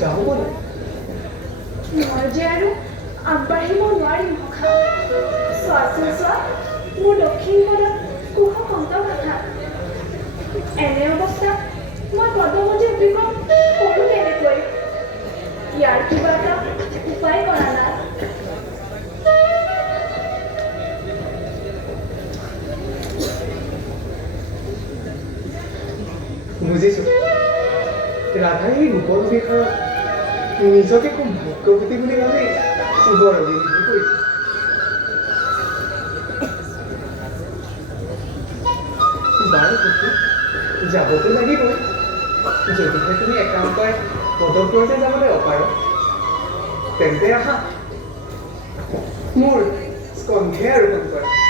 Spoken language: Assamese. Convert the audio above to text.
যাওঁ ব'লা। মই যে আৰু আগবাঢ়িব নোৱাৰিম সখা। চোৱাচোন চোৱা, মোৰ দক্ষিণ পদত কুশকন্ত কথা। এনে অৱস্থাত মই পদমতি অতিক্ৰম কৰোঁ কেনেকৈ? ইয়াৰ কিবা এটা উপায় কৰা নাই। বুজিছোঁ। ৰাধাই এই ৰূপৰ বিষয়ত নিজকে খুব ভাগ্যৱতী বুলি ভাবি বৰ অভিনয় কৰিছে। বাৰু সখী, যাবতো লাগিবই। যদিহে তুমি একান্তই পদব্ৰজে যাবলৈ অপাৰ, তেন্তে আহা মোৰ স্কন্ধে আৰোহণ কৰা।